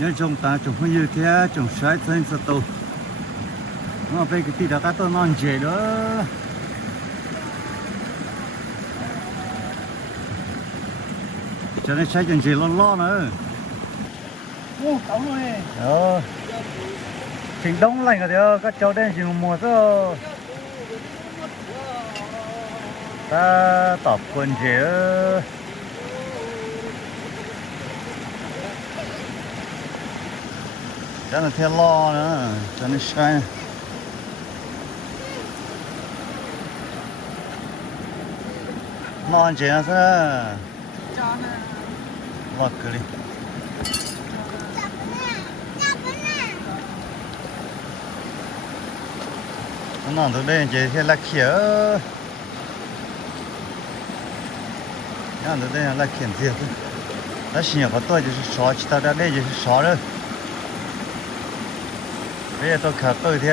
nhớ trồng ta trồng không như thế trồng trái thêm sao tô nó về cái tí đó cá tôi non dễ đó cho nên trái trồng dễ lo lo nữa ô cống rồi chính đông lạnh rồi đấy các cháu đây chỉ mùa thôi ta tập quần dễ cho nên theo lo nữa cho nên sai non dễ sao lọt cái đi nó từ đây chỉ là khía nó từ đây là khía gì thôi nó xin có tôi chỉ xóa chỉ ta ra đây chỉ xóa rồi bây giờ tôi khát tôi thì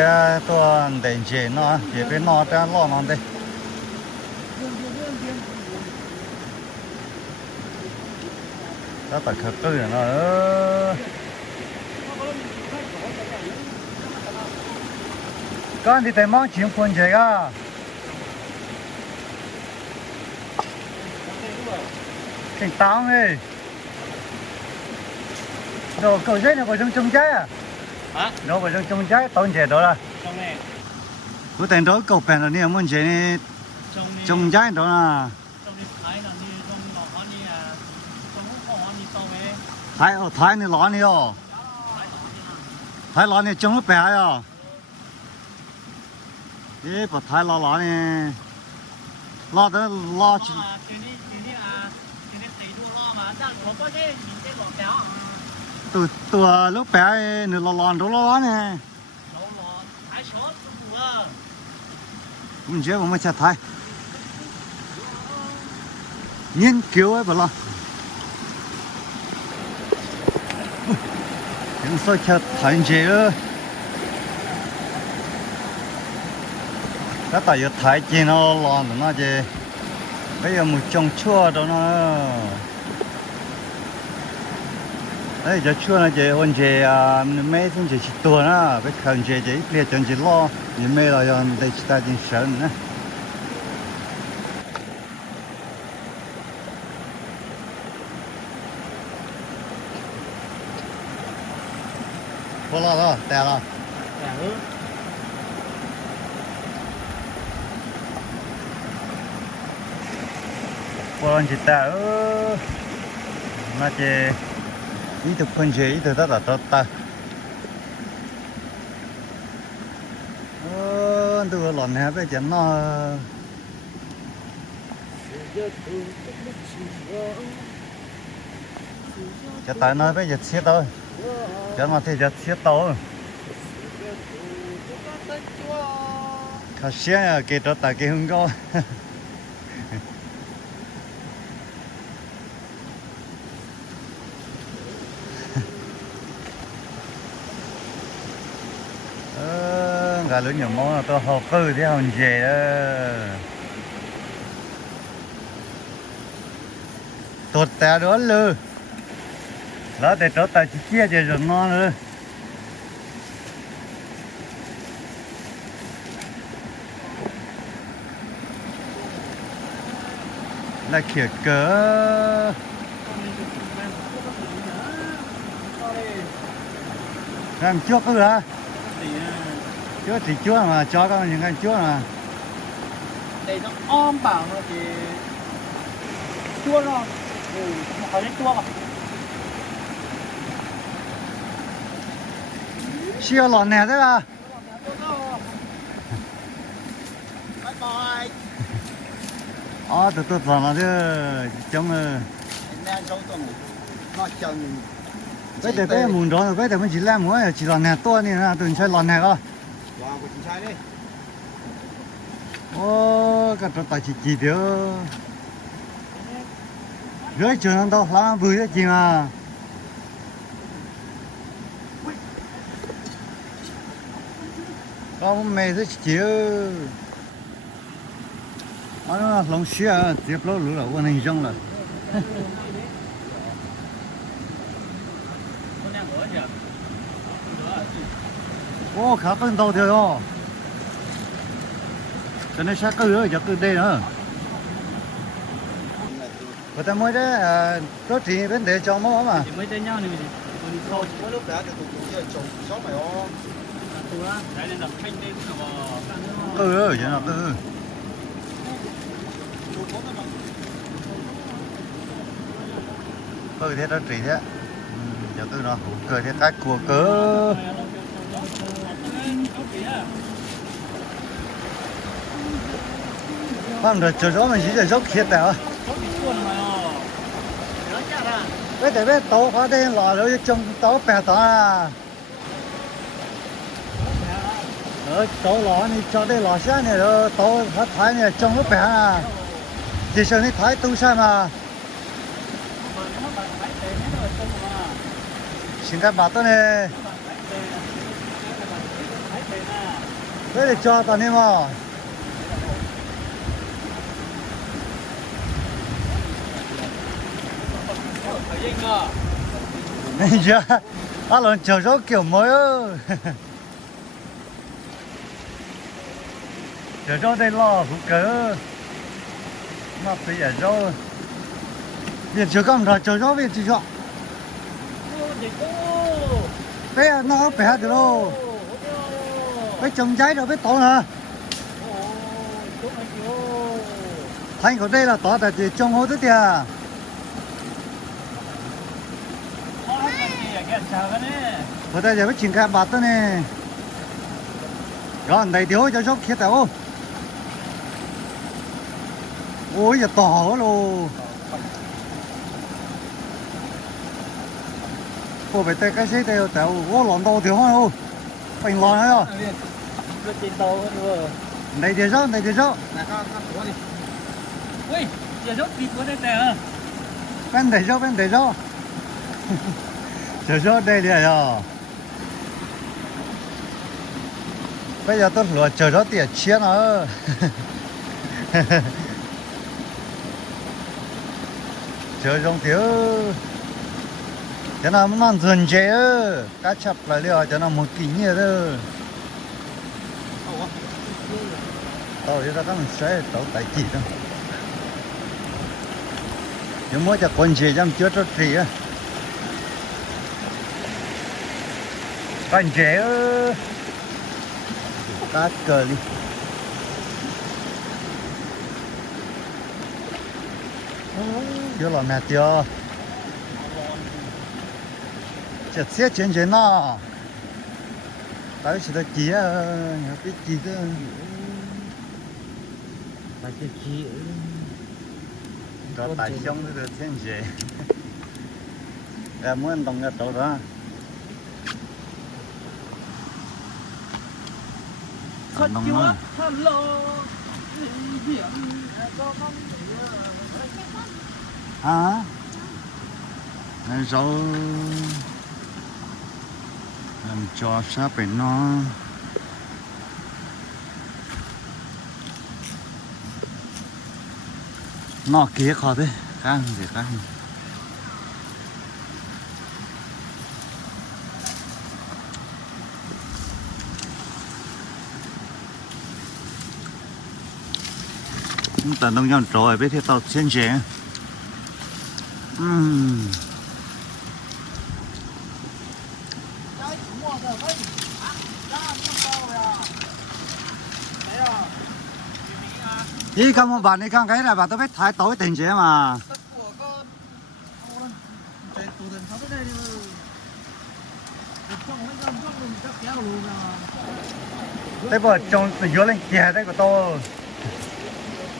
tôi đèn chỉ nó chỉ biết nó ra lo nó đây đó là khát tôi nó con thì thấy mong chuyện quần gì cả tỉnh táo đi đồ cầu dây này có trong trái à hả đồ có trong trái tốn gì đó là trong này bữa tiền đó cầu bèn là đi muốn gì trong trái đó là trong đi thái là đi trong lò họ đi trong hút họ đi tàu về thái ở thái này ló này à thái ló này trong nó bè à ê bà thái ló này ló đó ló cái này thấy đua lo mà đang có cái mình cái lò kéo tụi lúc bé nửa lò đó nè lò thái sốt cũng vừa mình chế mà chặt thái nghiên cứu ấy bà lo những số chặt thái chế ơ cái tại giờ thái chế nó lò nó chế bây giờ một trồng chua đó nó đấy giờ chua nó chế ôn chế mấy thằng chế tua nó với khẩn chế chế ít chọn chế lo nhưng mấy là giờ đây chúng ta chính sợ nữa có lo đó tè lo con chị ta nó chế ít được phân chế ít được là tốt ta tôi lần này bây giờ nó cho tại nó bây giờ xếp thôi cho nó thì giờ xếp thôi khá xe kể cho tại cái hương go gà lớn nhiều món là tôi học cơ thế hòn dễ tốt ta đó lư đó để tốt ta chỉ chia cho rồi ngon nữa là khỉa cỡ làm trước cơ hả trước thì chúa mà cho các những cái chúa mà để nó om bảo nó thì chua nó mà có cái chua mà siêu lòn nè thế là bye bye tôi vào nó chứ trong đang trong tuần nó chân bây giờ bây giờ muốn đó rồi bây giờ mình chỉ làm mỗi chỉ lòn nè to này là từng chơi lòn nè cơ wow của chị trai đi ô cái trò tài chỉ thiếu rơi trường ăn đâu lá vui đấy chị mà con mẹ rất chiếu nó lòng xía tiếp lâu lũ là quân hình trong rồi nữa nhỉ. Ô khá cân đầu theo đó cho nên sẽ cứ rồi giờ cứ đây nữa người ta mới đấy có gì vấn đề cho mỏ mà Thì mấy tên nhau này mình đi sâu có lúc đã tụi tôi trồng sót mày ó tôi á đấy nên đập thanh đây cũng là cứ rồi giờ nào cứ thế đó trị thế giờ tôi nó hữu cơ thế cách của cớ không được chờ gió mình chỉ chờ gió khiết đấy bây giờ bây tàu hóa đây lò rồi trồng tàu bè tàu à tàu lò này cho đây lò xe này rồi tàu phát thái này trồng nó bè à chỉ sợ này thái tu sao mà xin các bạn tôi này bây giờ cho tao này mà này chưa à lần chờ gió kiểu mới ơi chờ gió đây lo cũng cỡ mà bây giờ gió việc chờ cầm rồi chờ gió việc gì chọn bây giờ nó bẻ được đâu bây trồng trái rồi bây tỏ hả thành của đây là tỏ tại vì trồng hố tới tiền ở đây giờ mới chỉnh cái bát này rồi đầy thiếu cho dốc khiết đâu ôi giờ tỏ luôn cô phải tay cái xe tay tao ô lon đâu thiếu không bình lon đấy rồi đầy thiếu dốc ui giờ dốc đi của đây nè bên đầy dốc chờ dốc đây đi rồi bây giờ tôi lựa chờ dốc tiền chia nó chờ trong thiếu cho nó nó dần chế cá chập lại liệu cho nó một kỷ niệm đó tao thì tao sẽ tao tại chỉ đó nhưng mỗi cho con chế trong chưa cho gì á con chế cá cờ đi vô là mẹ chưa chặt xe trên trên nó tới chỉ là chỉ cái chỉ đó phải cái chi có tài xong nó được thiên chế em muốn đồng cái chỗ đó thật chúa hello à này rồi làm cho sắp phải nó kia khó thế căng thì căng chúng ta đông nhau rồi với thế tàu trên chế ý không một bạn đi không cái là bà tôi biết thái tối tình chế mà thế bữa trông từ dưới lên kia đấy của tôi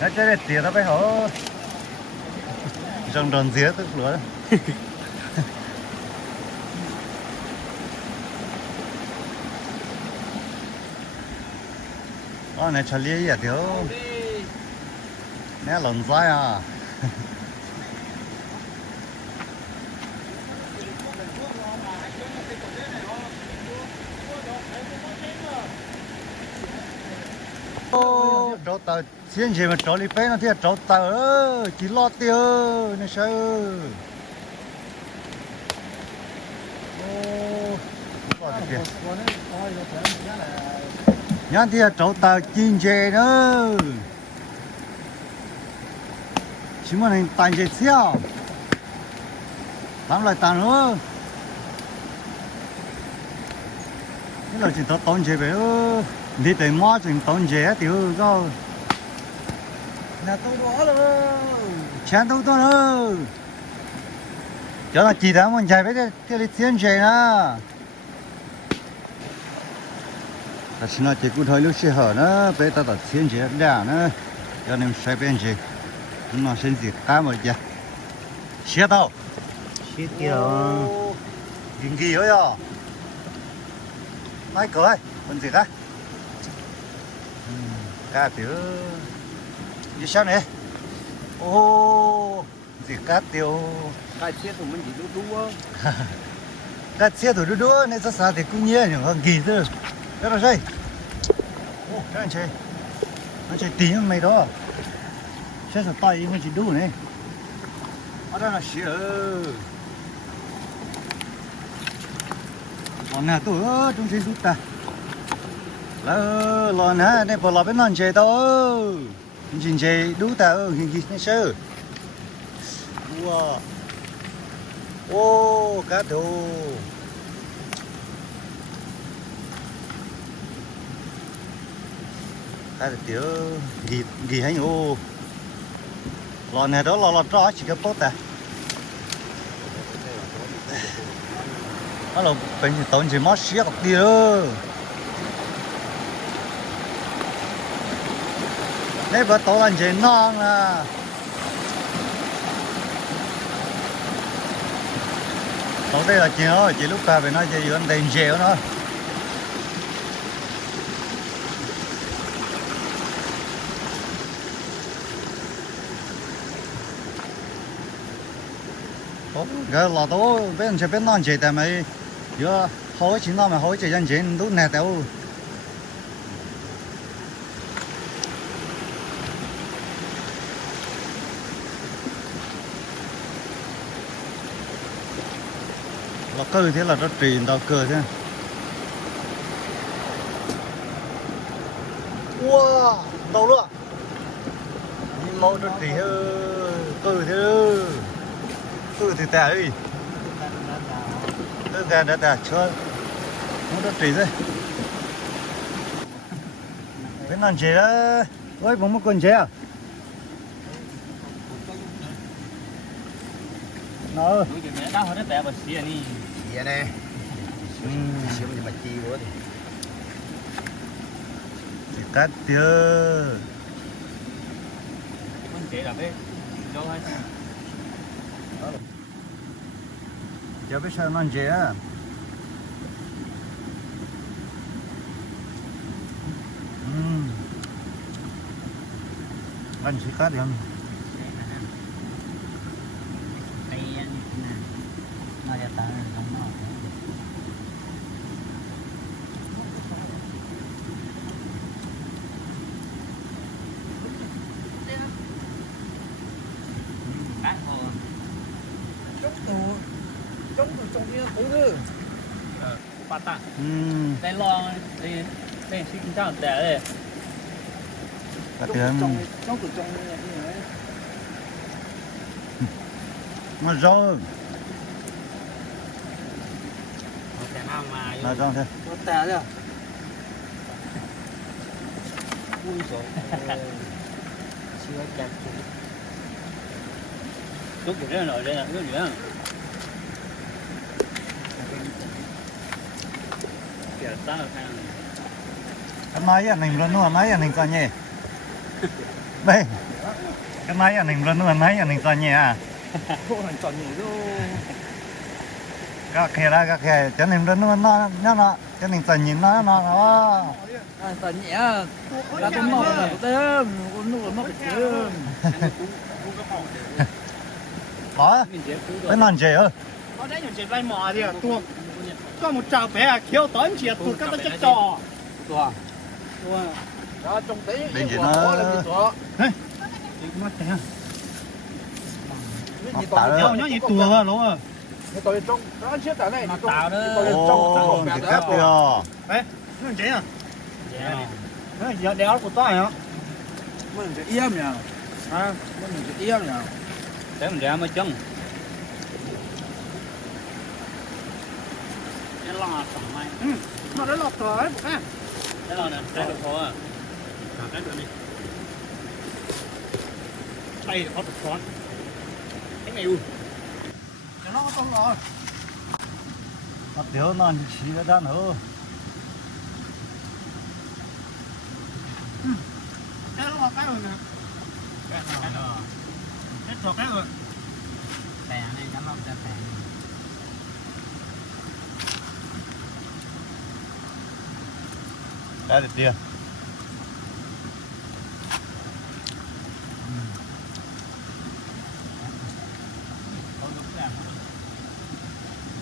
nó chơi để tiền nó phải hổ rồng đòn día tức lửa đó này cho lia gì thiếu nè lần dai à chỗ tàu xin gì mà chỗ đi bé nó thì chỗ tàu chỉ lo tiêu này sao nhá thì chỗ tàu chín chế nữa chỉ muốn hình tàn chế xíu làm lại tàn nữa cái là chỉ tao tốn chế về đi tới mua chỉ tốn chế thì rồi là tôi đó rồi chán đâu đó nữa cho nó chỉ đã muốn chạy với cái lịch thiên chế nè ta chỉ nói chỉ cụ thể lúc xưa hở nữa bây giờ ta thiên chế đã nữa cho nên sai bên chế nó sinh gì cá mà chứ xe đâu xe tiêu kinh kỳ rồi à mấy cười con gì đó cá tiêu đi sao này ô gì cá tiêu cái xe của mình chỉ đúng đúng cá xe thôi đúng đúng nên sao thì cũng nhớ những con kỳ thôi đó là gì ô cái anh chơi nó chơi tiếng mày đó xe sờ tay mình chỉ đủ này ở đó là xe còn nào tôi trong trên ta là nè đây bỏ bên non chơi đâu chính chơi đủ ta hình gì này sơ wow ô cá đồ cá tiểu gì hay ô lò này đó lò trò chỉ có tốt ta nó là bên tốn chỉ mót xía cọc đi nữa nếu mà tốn anh chỉ non à tốn đây là chị nó chị lúc ta về nói chị anh đèn dẻo nó cái lò đó bên chơi bên non chơi tại mày giờ hỏi chuyện nào mà hỏi chơi dân chuyện đúng nè tao là cơ thế là nó truyền到cơ thế wow đâu nữa đi mau nó truyền cơ thế cơ thì ta ơi cơ ta chơi muốn nó truyền thế bên nào chơi đó ôi bóng một con chơi à nó đau hơn đấy bé bớt xía đi Xịa nè xịa mình mà chi bữa thì chỉ cắt tiêu con chế là bé đâu hay giờ biết sao nó chơi á anh chỉ cắt đi không nóจะตายข้างนอก Cắt thôi chống trong kia cũ nữa bắt ta đây lo đây đây xin chào để đây cắt tiêu chống từ trong này nó rong sẽ nào mà nó rong thế nó tè chưa ui rồi chưa kẹt chút cái này đây là cái gì đó kiểu ta là cái máy anh mình luôn nữa máy anh mình coi nhé đây cái máy anh mình luôn nữa máy anh mình coi nhé à không hành tròn nhiều đâu các khe cho nên luôn nữa nó cho nên tận nhìn nó tận nhẹ là con mỏ là có tên con nó phải chứ đó bên non chơi ơi ở đây nhiều chuyện bay mò thì tua có một trào bé à khiêu tối chỉ tụt các cái chất trò tua tua đó trong tí bên chỉ nó mắt thế tạo nhau nhá gì tua luôn à 你到底中，咱切蛋嘞，你中，打的你到底中， Ồ, thì cắt đi à. nó chế à nó giờ đéo của tôi hả 问这一样呀， à 问这一样呀， để mình ra mới chân cái lò sòng này mà nó lọt rồi, à, cái lò này đây được thôi à cái nữa đi đây là có được con cái này ui cái nó không rồi, Nó tiểu nó chỉ cái đó nữa. cái nó lọt cái rồi nè, cái lò cái trò cái rồi bè này chấm không cho bè Đây được tiền.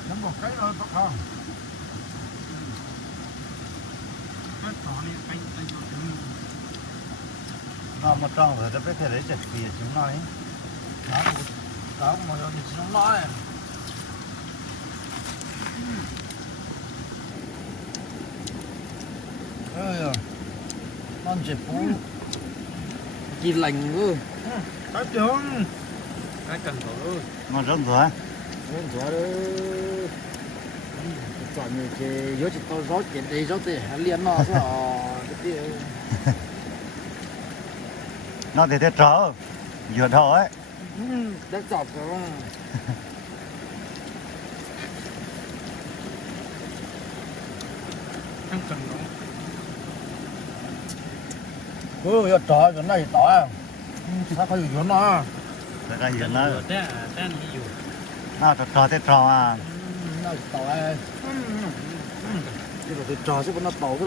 nó một cái rồi có không? cái trò này cái trò trứng Nó một trong rồi, nó biết thế đấy chật kìa chúng nó ấy. Đó mà nó chỉ nó nói này, ơi, con chỉ phú, chỉ lành cơ, cái trứng cái cần thử Nó rớt rồi. muốn cho đó, chọn như cái yếu chỉ tao rót cái đây rót thì liền nó sao, cái Nó thì thế trở. Vừa thôi ấy. đã chọc rồi, cái cần đó giờ trò cái này tỏi à, sao phải yếu nó, Để ra hiện nó. té té đi dù Nó trò thế trò à. nó tỏi, cái cái trò chứ nó tỏi đó,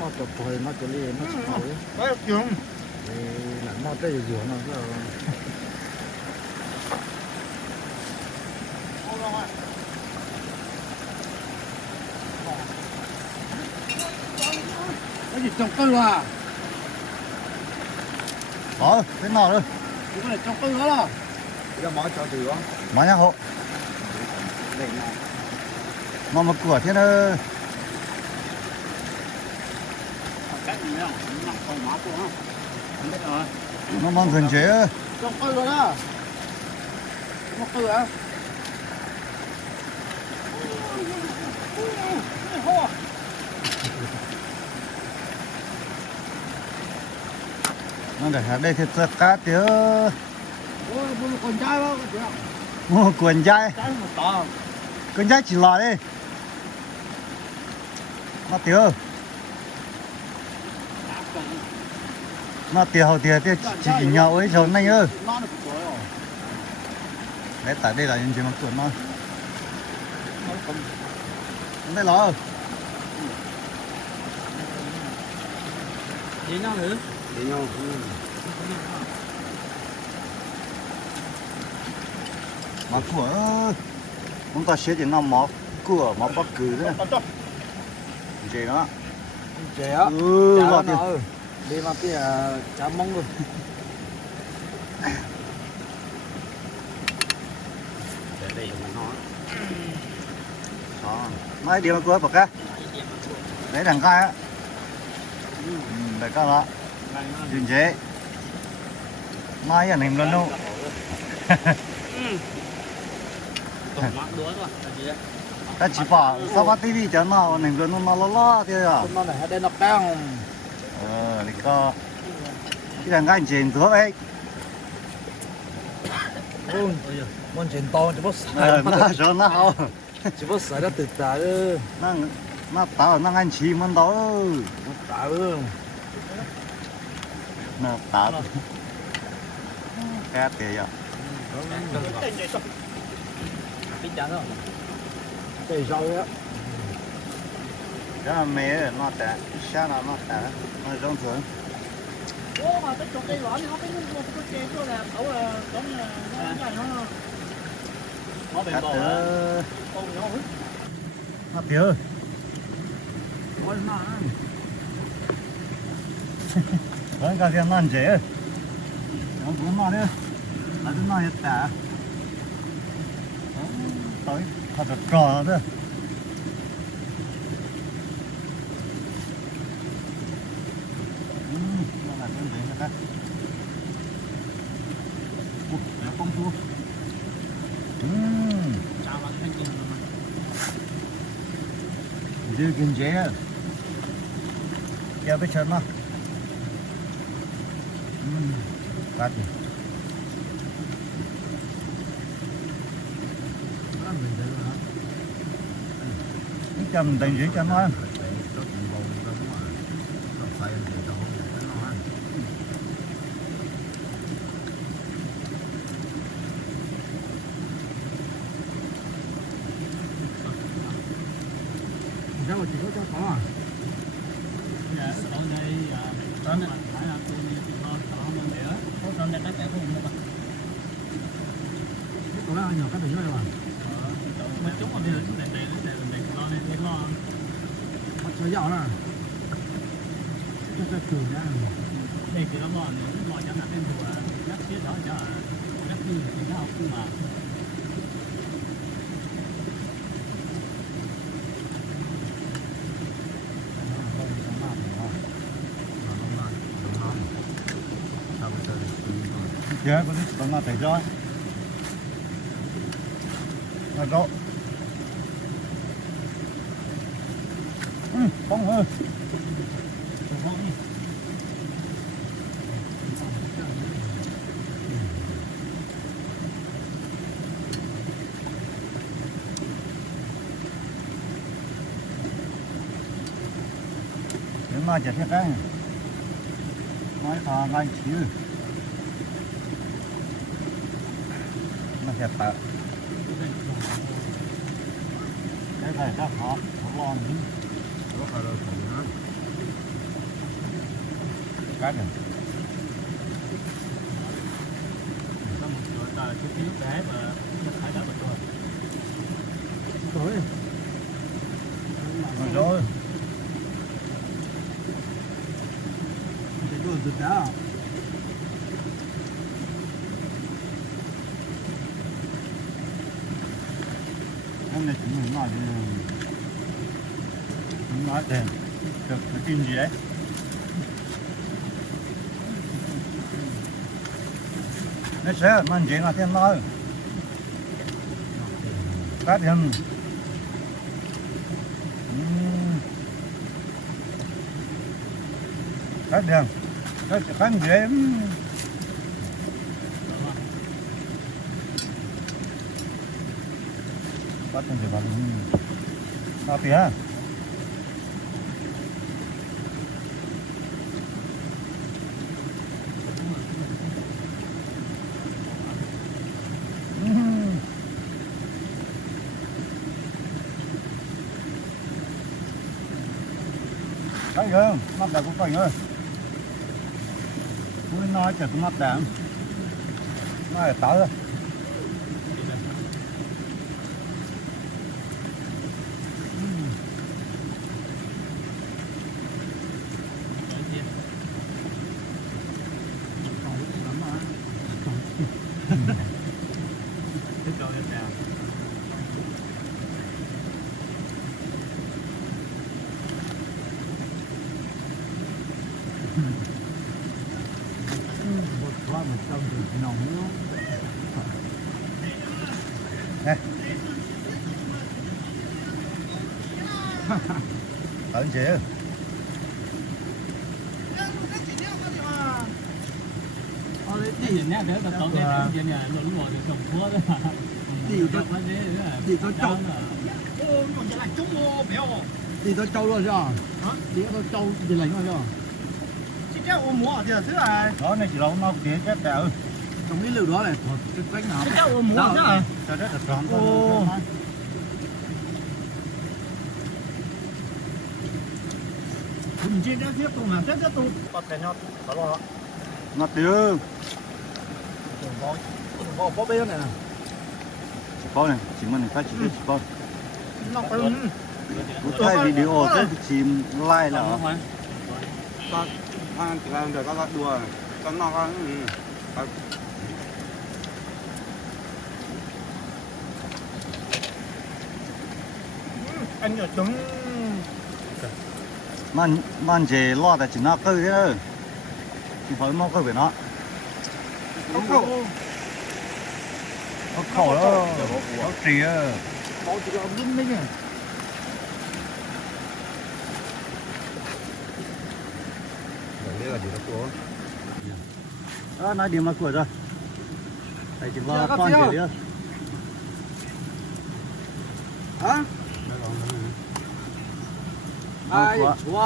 nó tỏi thôi nó cái này nó tỏi, cái trứng là nó tới yếu nó cái cái gì trồng cây à? Đó, thế nào nữa. Cái này trồng cây nữa là? Cái mỏ cho từ đó. Má nhá hộ. Đây này. Mà một cửa thế nó. cái gì đâu nó còn máu của không không biết rồi Nó mang gần chế. Trồng cây rồi đó. Trồng cây à? Nó để ở đây thì tất cả tiếng. Ôi, bố con trai đó, cái gì? Mua quần dây. Trai một tờ. Quần dây chỉ lò đi. Nó tiếng. Nó tiếng hậu tiếng chỉ nhau ấy rồi này ơ. Nó được tuổi rồi. Đấy tại đây là những chuyện mà tuần nó. Đây là. đi nhau nữa Để nhau. Mà của chúng ta sẽ chỉ nằm mỏ cửa mà bắt cử đấy. Gì đó. Trẻ á. Ừ, Chả lọt nó đi. ơi. Đi mà cái chả mong rồi. để đây mà nó Đó. Mấy điều mà cửa bật á. Đấy đằng khai á. Đấy các bạn. Dừng chế. Mai anh em luôn đâu. tụt mắt đuối rồi gì đấy Ta chỉ bảo sao bắt tivi cho nó anh em luôn nó lo thế à. Nó này ở đây nó cao. Thì có. Cái đằng khai trên cửa ấy. Ôi, con chuyện to chỉ có xài. Nó sợ nó hao. Chỉ có xài nó từ tạ đó. Nó tạo nó ăn chỉ món đó. Nó tạ luôn. Nó tạo. Cái tiền à. biết chán rồi Cái rau á. Đó là mẹ nó tẻ. Sao nó tẻ. Nó giống thường. Ô mà cái chỗ cây lõi nó cái chè chỗ là cậu là giống như nó dài nó nó bền Cắt bò tớ. con nó hứt. Nó tiêu. Ôi mà. Vẫn cả cái non chế. Nó cũng nó đi. Nó cũng nó hết tẻ. tới thật là trò thôi nó là đơn vị này ta không thua chào bạn thanh niên mà dư kinh chế kéo cái chân nó cắt đi cầm tay dưới cho nó Chắc là chỉ có cho có à? dạ ở đây đó là phải là tôi nó có nó để có trong đây cái không được Có là nhỏ các tỉnh rồi mà. mà chúng ở đây để lo lên để lo Bắt chơi dạo là. Chắc là trường ra. đây thì nó lo cho nặng cái mùa nhắc chết đó cho nhắc đi thì nó không mà chứ có thích có mà phải cho là độ không ơi mà chả thiết cái nói thà ngay chứ mà chả sợ cái này nó khó lo nữa cái này có một chỗ là chút nước bé mà phải đắp được rồi Tối. rồi Cái đồ rực đá. hôm nay chúng mình nói thì được tin gì đấy nó sẽ mình chỉ là thêm nói các em các đường các khán dễ bắt từng cái bằng sao tía thấy không mắt đã cũng cảnh ơi tôi nói chờ tôi mắt đảm nó là tới rồi Một qua một trong thì nóng nữa. nè ấn chế thì nè để ta tổng cái gì nè nó lúc rồi trồng phứa đó Đi có trâu. cònจะ là chúng mua béo Đi có trâu rồi chứ à? Đi có trâu thì lạnh rồi chứ à? chứ cái ô múa thì thứ là đó này chỉ lâu nó tía chết đẹo Trong cái lều đó này, cái quách nào? chứ cái ô múa chứ à cho rất là tròn mình trên đó tiếp tục làm tiếp tục có thể nhau có lo nó tía Có bên này nè. có này chỉ mình phải chỉ biết có nó có thay video tới chìm like là ăn thì làm được các đùa cho nó anh ở trống man chỉ lo tại chỉ nó cơ thế thôi chỉ phải móc cơ về nó nó khổ đó nó trì á Bỏ chỉ có đúng đấy nhỉ. Đấy là gì đó của đó nói điểm mà của rồi tại chỉ vào con chỉ đi Hả? Ai chúa?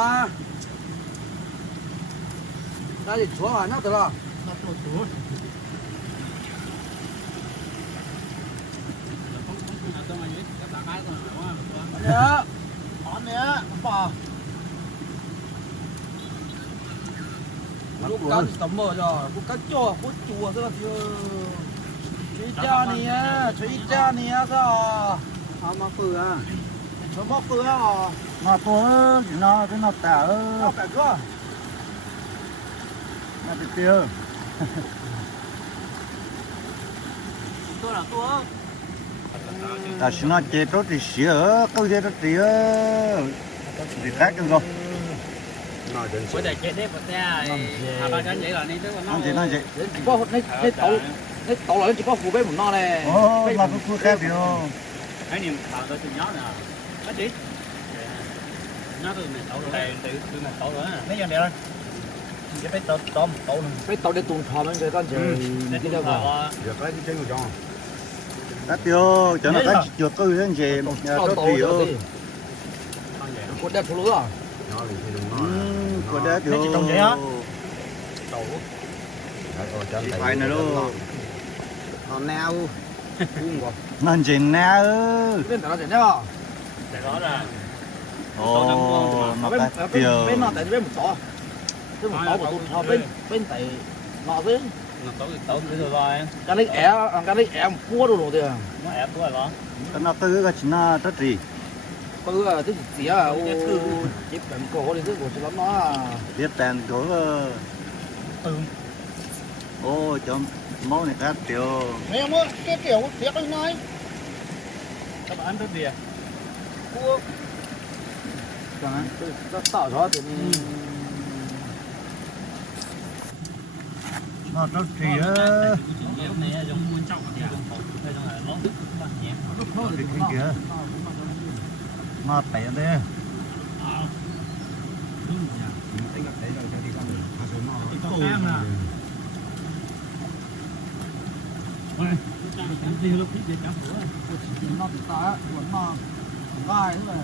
Ai thì chúa à nhắc được à? nó tổ chúa Nhớ. Con nhớ, bỏ. Lúc cắn tấm mờ rồi, lúc cắn chua, cút chua rất là chưa. Chú cha nè sao? How mà phừ à? Chú bóc phư à? nó to nó cái nó tả Nó phải chưa? nó bị tiêu Tôi là tôi. ta xin nó chế tốt thì xỉa câu chế tốt thì thì khác được rồi Nói đến bữa giờ chết đấy bữa xe ba cái vậy là nên tức là nó gì Chỉ có cái tàu là chỉ có phụ bên một no này. ô mà cũng khác điều cái niềm thảo tôi từ nhớ nè cái gì nó từ này tàu rồi từ này tàu rồi mấy giờ đẹp cái bé tàu một tàu nữa Cái tàu để tuần thò lên cái con trời. để Đi tôi đâu vào? vào Được cái trên của chồng các tiêu cho nó cái chuột câu thế gì tốt thì Có đẹp số lứa à? Nó thì đúng của đấy tiêu tàu phải nữa luôn Nó neo Uống rồi nó chỉ nè Bên đó thế nào? để đó là ồ nó Bên cái tiêu bên nọ tại bên một to. Bên một to của tuần thò bên tại nọ thế. nó tàu cái rồi rồi Cái đấy em cua đồ rồi. nó ép của nó nó cứ cái chỉ nó tốt gì Tôi là cái gì à? Ô, chếp cảnh cổ đi chứ của lắm nó à. tiếp đèn của ô cho máu này các tiêu Mẹ mua cái kiểu thiệt anh nói. các bạn ăn gì à Cua. Chẳng hạn, tôi tạo rõ thì nó tốt thì này giống muốn trọng thì đây trong này nó đứt nhẹ thì cái kia nó tẻ đấy Anh gặp đấy là cho đi con đường Nó xuống nó có em à đi lúc đi chả bữa nó bị tá, vẫn nó gai nữa này.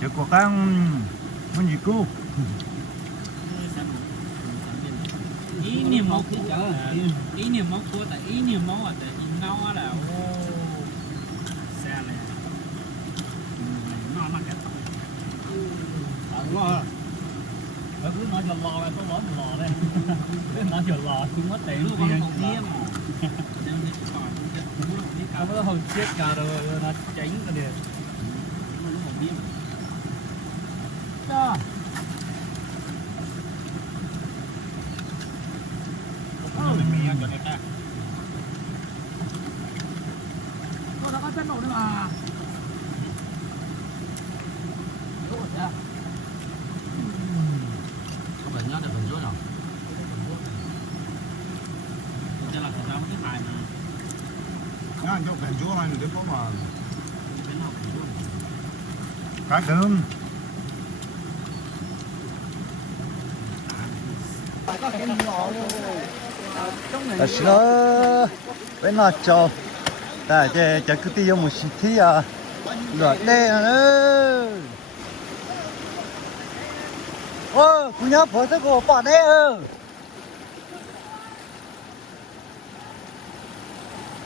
chỉ có cái muốn gì cô ý niệm máu của chợ ý niệm máu của tại ý niệm máu là tại nấu là ô xe này nó cái lo nó cứ nói cho lò là có lò đây nói cho lò cũng mất tiền luôn tiền không có hồn chết cả rồi nó tránh cái điều nó không biết Cha. Nó đã có chân độ nữa mà. Đúng rồi cha. Không phải nhớ để phần dưới nào. đây là cái cái bài mà Nó cho cảnh chúa anh đến có mà cá cơm là nó bên nó cho tại cái cứ tiêu một xí thì à lửa đen nữa ô cú nhá phở tới cổ bỏ đen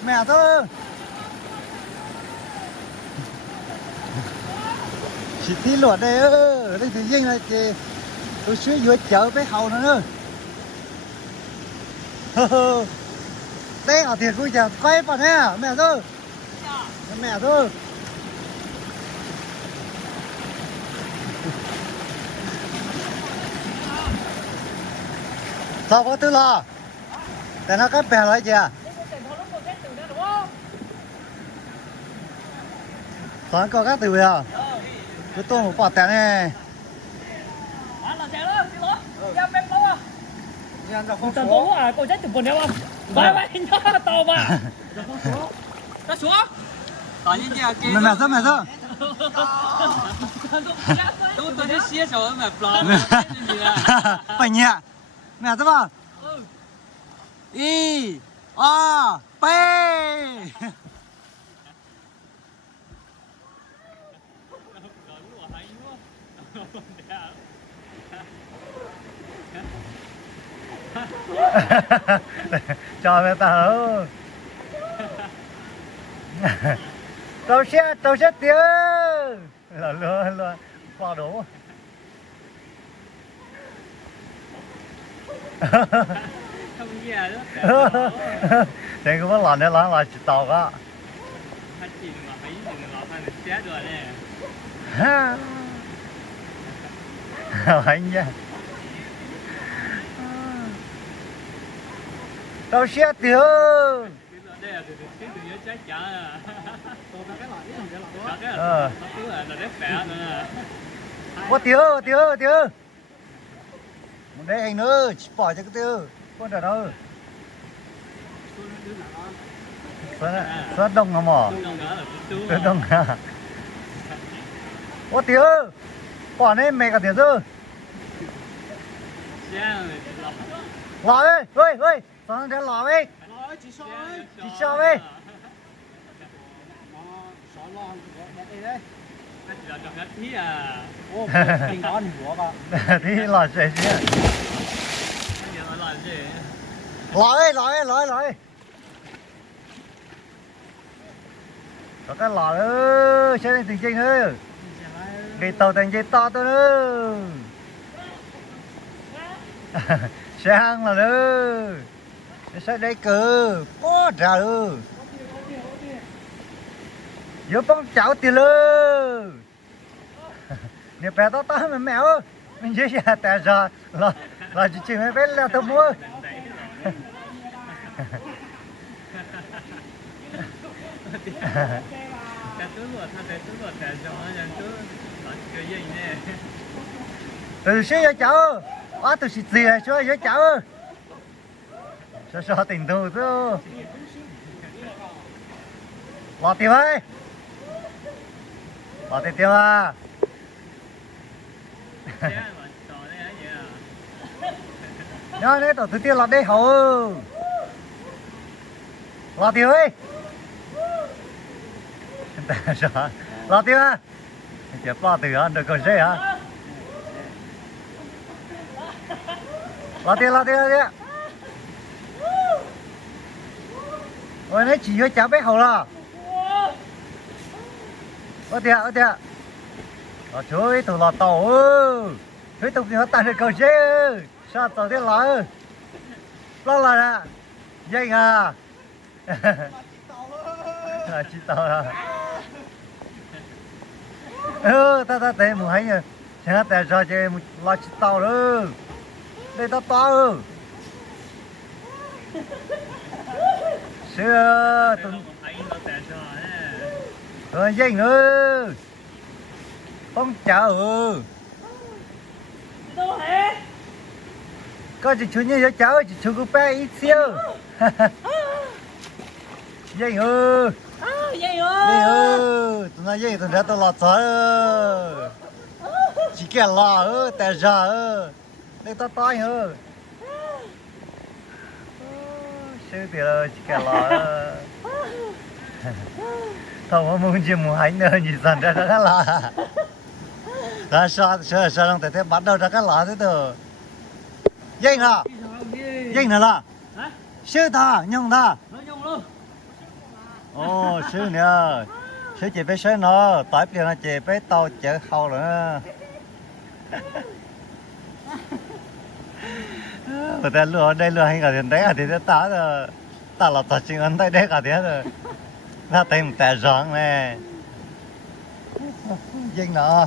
mẹ thôi chỉ thi lửa đây đây thì riêng là chị tôi suy vừa chợ với hầu nữa đây ở thiệt cô chả quay vào thế à mẹ thôi mẹ thôi sao có tư lo để nó cắt bè lại kìa sáng có các từ à cái tôi một quả tẹn này là chạy đó đi đó ra bên bóng à tao bố à cô chết từ buồn đeo không vai vai nó tàu mà ta xuống tại những nhà kia mẹ sao tôi đi xía rồi mà plon phải nhẹ mẹ sao vào y a p cho mẹ tao tao sẽ tiêu là luôn qua đủ không nghe đó thế cũng làm để làm là chỉ tao cả phát triển mà mấy đừng lọt hay mình chết rồi nè ha anh nha tao sẽ tiêu đây là từ cái từ chết chả à còn cái loại cái loại cái là rất khỏe nữa có tiêu một đấy anh nữa chỉ bỏ cho cái tiêu con trở đâu rất đông không mỏ rất đông à có tiêu bỏ lên mẹ cả tiêu chứ lò ơi ơi sao thế lò ấy chỉ sao ấy thì lò sẽ lò ơi có cái lò ơi xe lên tình ơi cái tàu thành dây to tôi nữa sang là nữa sẽ đây cờ có trả ư giữa bóng chảo tiền lơ nè bé to mà mèo mình chơi nhà tè giờ là chỉ mấy bé là tôi mua từ xưa giờ cháu từ xịt gì cho giờ cháu sao tình thù chứ lọt tiêu ơi lọt tiêu à nhớ đấy tổ thứ tiêu lọt đây hầu lọt tiêu ơi lọt tiêu à chỉ ba từ ăn được còn gì hả lọt tiêu ôi nãy chỉ có cháu bé hầu là ơ tiệt ở chuối tụi lọt tàu chuối tụi nó tan được cầu chế sao tàu thế lỡ lo là dây à chỉ tàu à ta té một hay nhỉ chẳng té ra chơi một lo chỉ tàu nữa đây tao to xưa tụi dây nữa không chào có chỉ chú như cháu chỉ chú cô bé ít xíu dây nữa tụi nó dây tụi nó tụi lọt sợ chỉ kẻ lò tại giờ đây tao to hơn sư thì chỉ kẻ lò không có muốn gì muốn hành nữa gì dần ra cái lò ra sao đang thấy bắt đầu ra cái lò thế từ dây nè là sư ta nhung ta ô sư nè sư chỉ phải sư nó tại vì nó chỉ phải tàu chở khâu nữa người ta lừa đây lừa hay cả tiền đấy à thì ta là ta chỉ ăn đây đấy cả thế rồi nó tìm tài giòn nè dân nọ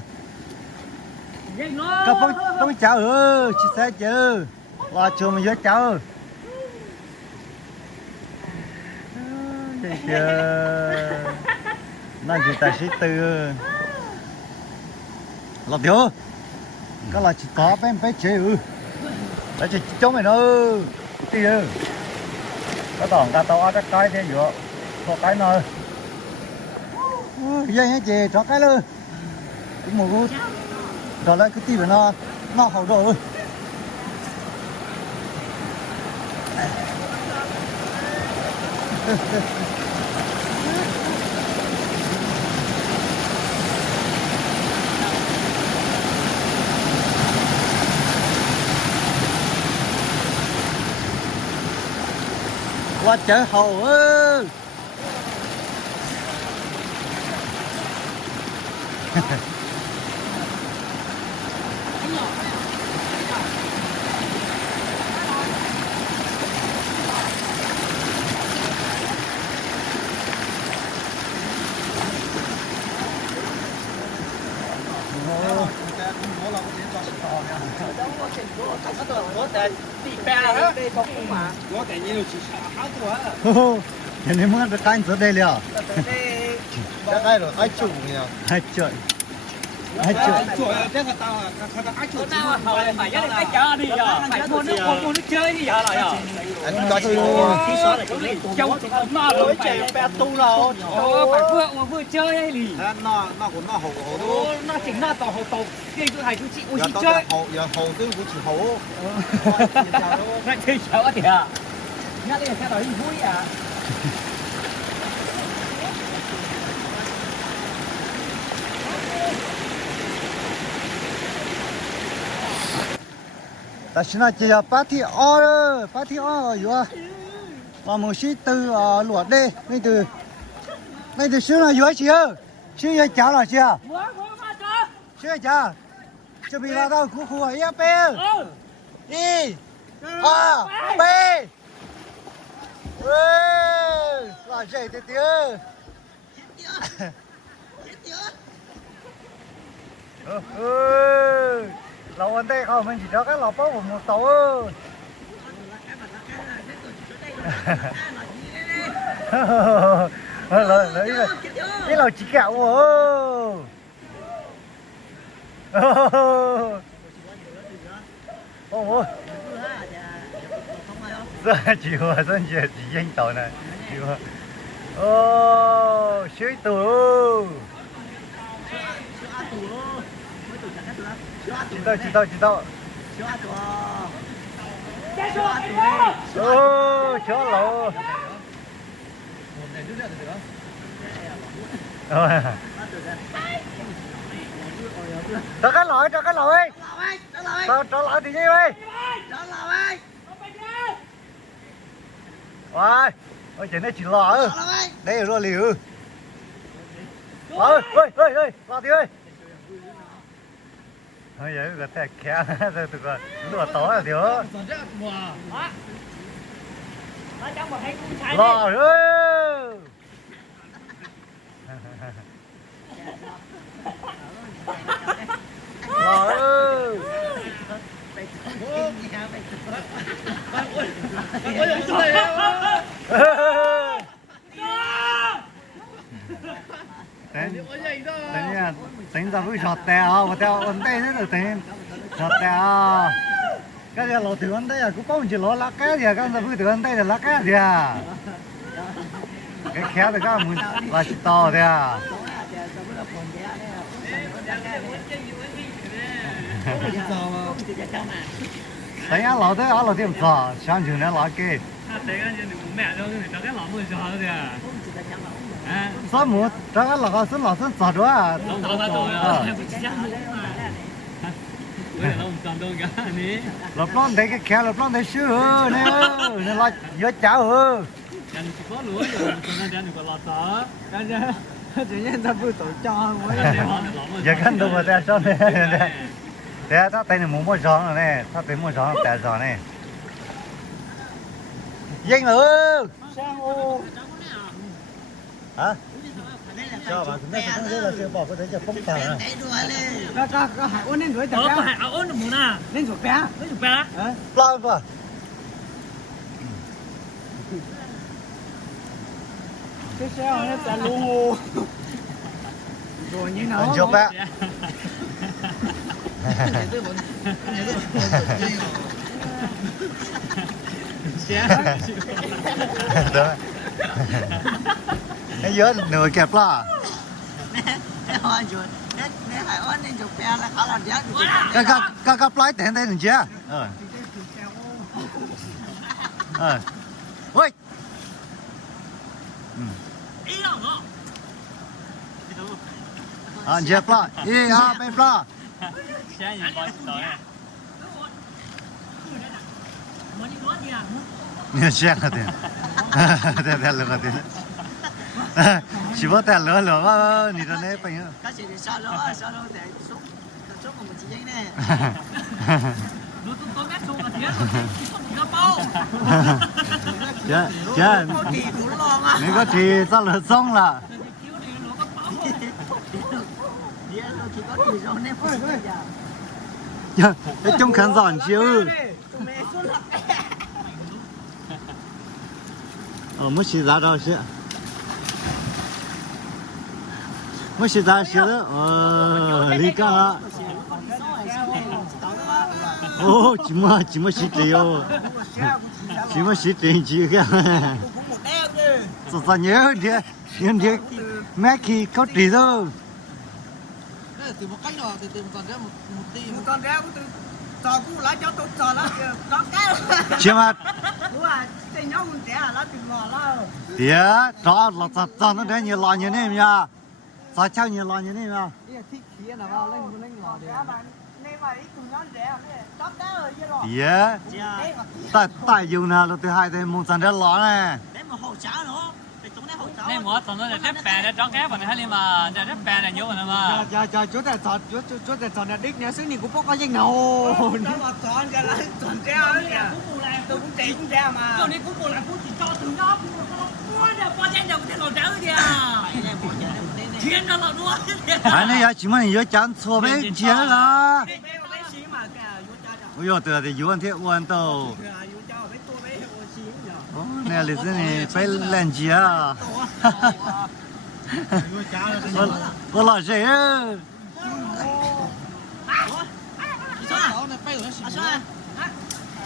các bông cháu chị sẽ chứ lo chùa mình với cháu Nên người ta sẽ từ lọt thiếu cái là chỉ có bên chế đấy chỉ chống mày nó đi cái tỏng ta tao ăn cái thế giữa có cái nào dây nhá chị cho cái luôn cũng một chút rồi lại cứ tìm nó hậu đồ qua chợ hầu ơi Thế nên mới được canh ở đây liền. Chắc cái rồi hai chục nhỉ? Hai chục. Hai chục. Nào phải ra cái chợ đi giờ. Phải mua nước chơi đi giờ rồi. Anh có Cháu nó rồi phải bé tu rồi. Phải vừa chơi hay gì? nó cũng nó hậu hậu Nó chính là tàu hậu tàu. Cái cứ hay chú chị ui đó chơi. giờ hậu tương cũng chỉ hậu. Lại chơi cháu thì à? Nhắc đi xe đó đi vui à? Ta xin là chỉ party all rồi và một sĩ từ luật đây ngay từ xưa là dưới chị ơi xưa cháu là chưa xưa cháu chuẩn bị vào đâu khu ấy p đi a b là dậy thế tía lẩu anh đây không mình chỉ cho cái lẩu bốc của một tàu lấy cái lẩu chỉ kẹo ôi giờ chỉ hòa dân chỉ danh tàu này chỉ hòa ô suy tù chỉ tao ô chó lẩu cho cái lỗi ấy cho lỗi thì gì vậy ôi ôi chuyện này chỉ lò đây rồi liều ơi lò thì ơi thôi vậy cái thẻ kéo rồi tụi con lùa tối là thiếu lò ơi lò ơi tính ra với sọt tèo và tèo ấn tay rất là tính sọt tèo cái gì lỗ từ ấn tay à cũng có một chỉ lỗ lá cái gì à cái gì với từ ấn tay là lá cái gì à cái khéo thì các mình là chỉ to thế à tính á lỗ tới á lỗ thêm sọ sáng chừng nó lỗ kia sao mua cho cái lò xin sọt đó à lò plon thấy cái khéo lò plon thấy sữa nè nè là nhớ cháo hơ giờ khăn đâu mà ta sao nè thế ta tay này muốn mua giòn rồi nè ta tay mua giòn tại giòn này danh nữa hả cho bà chúng ta không biết là chưa bỏ có thể cho phong tàu này có hải ôn nên đuổi tập có hải ôn được muốn à nên chụp bé lo vào cái xe nó chạy luôn Rồi như Anh nào? chụp á. Đó. Cái dưới nồi kẹp la. Các plái tiền đây đừng chưa? Ôi. Anh chụp la. Đi à bên la. Xe nhìn bao sợ nè. Nè xem cái tiền. Đây là cái tiền. Chỉ có tiền lừa lừa nè đó này phải nhá. Cái gì thì sao đó để số của mình chỉ giấy nè. Tôi biết số là thiệt, nó bao. Dạ. Có gì cũng lo mà. Nếu có thì sao lừa xong là. Dạ, cái trong khán giả chiếu. Mới chỉ ra đâu chứ. Mới chỉ ra chứ đó. Lý cả là. Ô, chỉ mới chỉ tiêu. Chỉ mới chỉ tiền chỉ cái. Sao nhớ đi mẹ khi có tiền đâu. Từ một cánh rồi, từ một con ra một tí. Một con ra từ trò cũ lá cho tôi trò lá đó cái. Chứ mà. Đúng rồi, cái nhóm mình trẻ lá từ mò lá. Tía, đó là sao nó để nhiều lò như thế nha. Sao cháu nhiều lò như thế nha. Cái thích khí là vào lên lò để. Nên mà ít cùng nhóm trẻ này, đó cái rồi chứ rồi. Tía. Tại dùng nào là thứ hai thì muốn sản ra lò này. Để mà hỗ trợ nữa. Nên mỗi tuần nó rất bè để trắng kép mà thấy liền mà rất bè này nhiều mà mà. Dạ chú tại chọn là đích nhớ xứ này cũng có danh nào. Nó mà chọn cái là chọn treo kìa. Tôi cũng chạy cũng treo mà. Tôi đi cũng một là cũng chỉ cho từ nó. Ôi giờ qua trên đầu cái lò treo kìa. Thiên nó lò luôn. Anh ấy chỉ muốn nhớ chán xua với chia là. Ôi dồi từ thì dụ anh thế uốn tàu. Nè lịch này phải lên chia. Có lò gì á.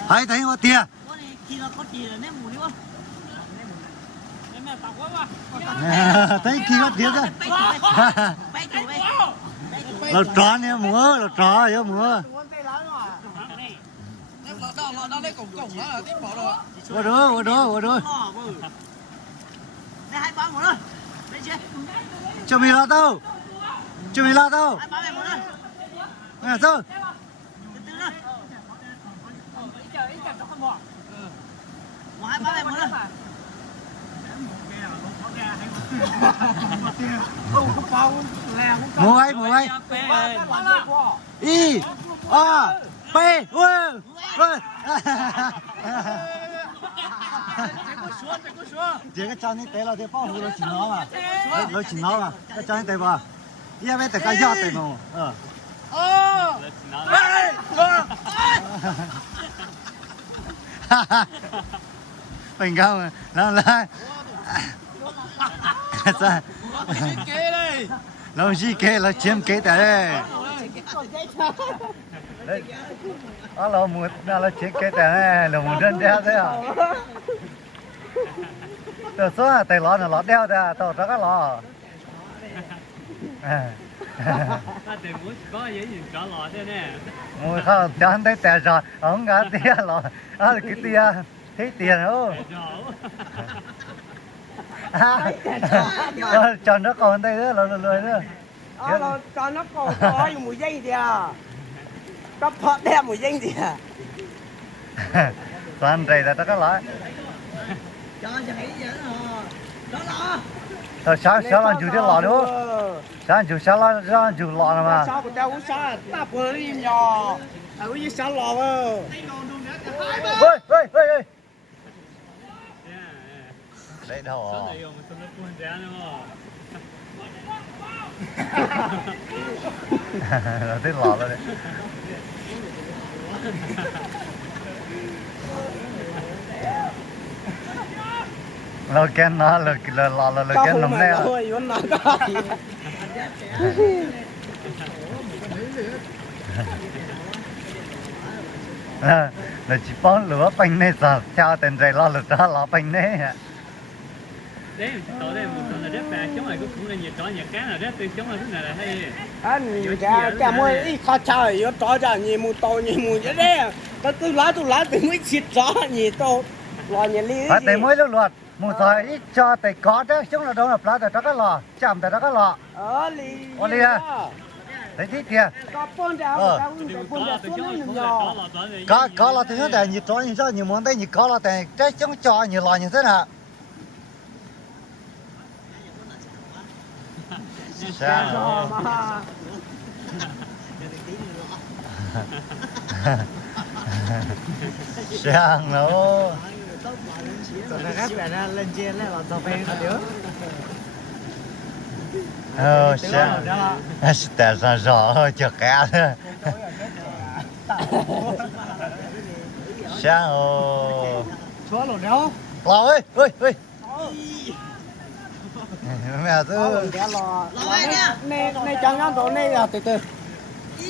Hãy thấy hoa tia. Thấy khi có tia ra. Lò trò nè múa, lò trò nhớ múa. Qua đó. Cho mình la đâu. Nè sao? Mua ai. Y A B Chị cái chân này té là thì bao hồ nó chỉ nó mà. Nó chỉ nó mà. Cái chân này té vào. Ia bé cái giọt té mà. Bình không làm lại. Sao? Nó gì kê là chiếm kế tại đây. Đó là một là chiếm kế tại này là một đơn đeo thế à? Từ số là tay lọ là lọ đeo ra tao cho cái lọ. Thì muốn có gì gì cho lọ thế nè. Mua không cho anh thấy tè rồi, không cả tia lọ, đó là cái tia thấy tiền không? Cho nó còn đây nữa, lười nữa. Cho nó còn có mùi danh gì à? Có phọt đem mùi danh gì à? Toàn rầy là nó có lọ. Cho thấy vậy đó lọ. Rồi sao làm chủ cái lọ nữa? Sao làm chủ lọ này mà? Sao của tao cũng sao? Ta vừa đi nhỏ. À cái gì sao lọ mà? Ơi. Đấy đâu à? Nó thích lọ rồi đấy. Lo cái nó là lọ là cái nấm này. Ôi, nó cái. là chỉ bón lửa bánh này sao theo tên rầy lo lửa đó lo bánh này đấy tối đây một tuần là rất là chống lại cũng là nhiều chó nhiều cá là rất tôi chống lại lúc này là hay anh cả mỗi ít khó chơi yếu chó ra nhiều mù to nhiều mù vậy đấy tôi lá từ mới xịt chó nhiều to lo nhiều lý phải tới mỗi lúc luật một thời ít cho tới có đó chúng là đâu là plá đó cái lò chạm tới đó cái lò lý thấy thích kìa có con đào có là thứ nhất là nhiệt chó như sao nhiều món đây nhiệt có là tại trái chống cho nhiều lò như thế nào sao sang nó lên trên là tao phê nữa sang tại sao rõ cho cá sang ô chúa lột đâu lò ơi mẹ tôi lò này chẳng ăn đồ này là từ từ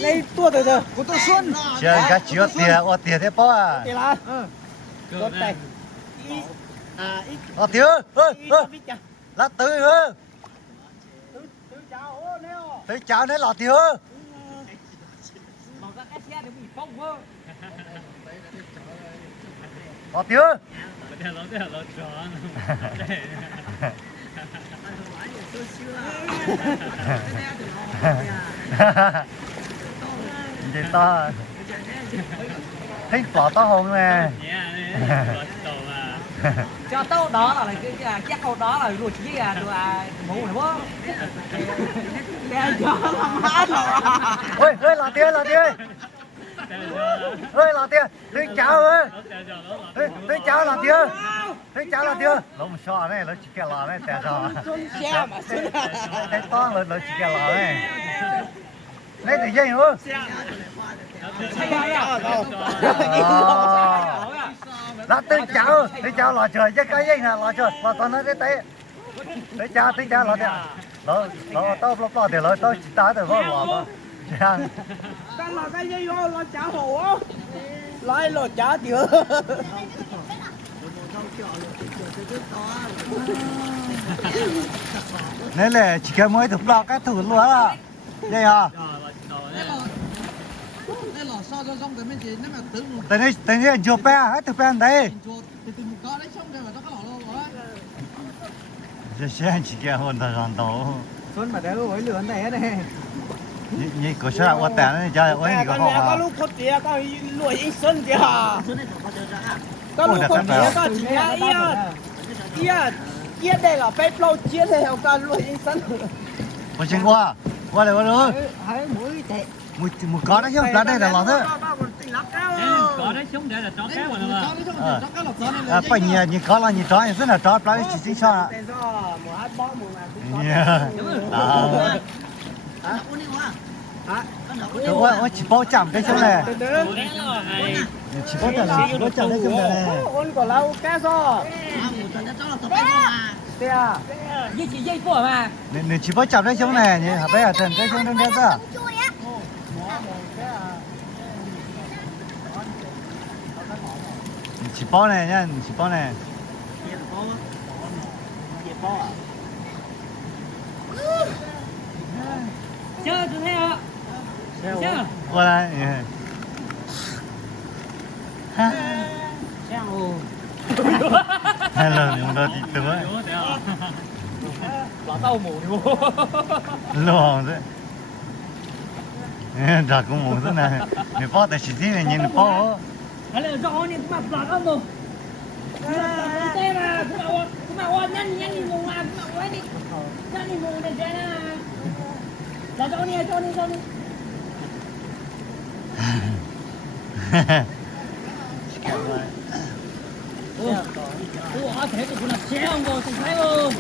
này tua từ từ của tôi xuân chơi cá chứa tiền thế bao à tiền là có tay tiền là tươi hơn tươi cháo đấy là tiền mà các cái xe được bị phong vơ là tiền nó tròn vậy to thích bỏ to hồn nè cho tao đó là cái chắc câu đó là ruột chứ là mũ này bố ơi là tiền ơi là tiền tươi cháo ơi tươi cháo là tiền nó một xò này nó chỉ cái lò này tại sao cái to nó chỉ cái lò này lấy từ dây nữa là tươi cháo lò trời chứ cái dây nè lò trời lò toàn nó té tươi cháo lò tiền nó tao lo tiền nó tao chỉ tá từ vào lò đó đang là cái gì vô lo chả hổ á lấy lo chả tiểu nên là chỉ cái mới thục lọ cái thử luôn à đây à tới đây chụp pe hết chụp pe đấy sẽ chỉ cái hồn thời gian đó xuân mà đấy với lửa này này như có sao qua tẻ này chơi ôi gì có họ có lúc có tía có lùi ít xuân tía có lúc có tía có tía chia đây là phải lâu chia đây không có lùi ít xuân một chuyện qua đây hãy mũi tệ một có đấy không lá đây là lọt thôi có đấy xuống để là chó cá mà phải nhìn có là nhìn chó rất là chó lá chỉ sao ôi chỉ bao chạm cái chỗ này chỉ bao chạm cái chỗ này ôn của lâu cá do như chỉ dây của mà nên chỉ bao chạm cái chỗ này nhỉ bây giờ trên cái chỗ này ra chỉ bao này nhá chỉ bao này chơi tôi theo chơi qua đây ha hello nhưng đó thì tôi bỏ tao mù đi bố luôn đấy ra cũng muốn thế này nếu bao tại chỉ này nhìn bao hay là do những mặt lọt không rồi thế mà cũng mà nhanh đi mù mà cũng mà đi nhanh đi mù này thế là cho đi ủa thế cũng là xe không rồi thấy không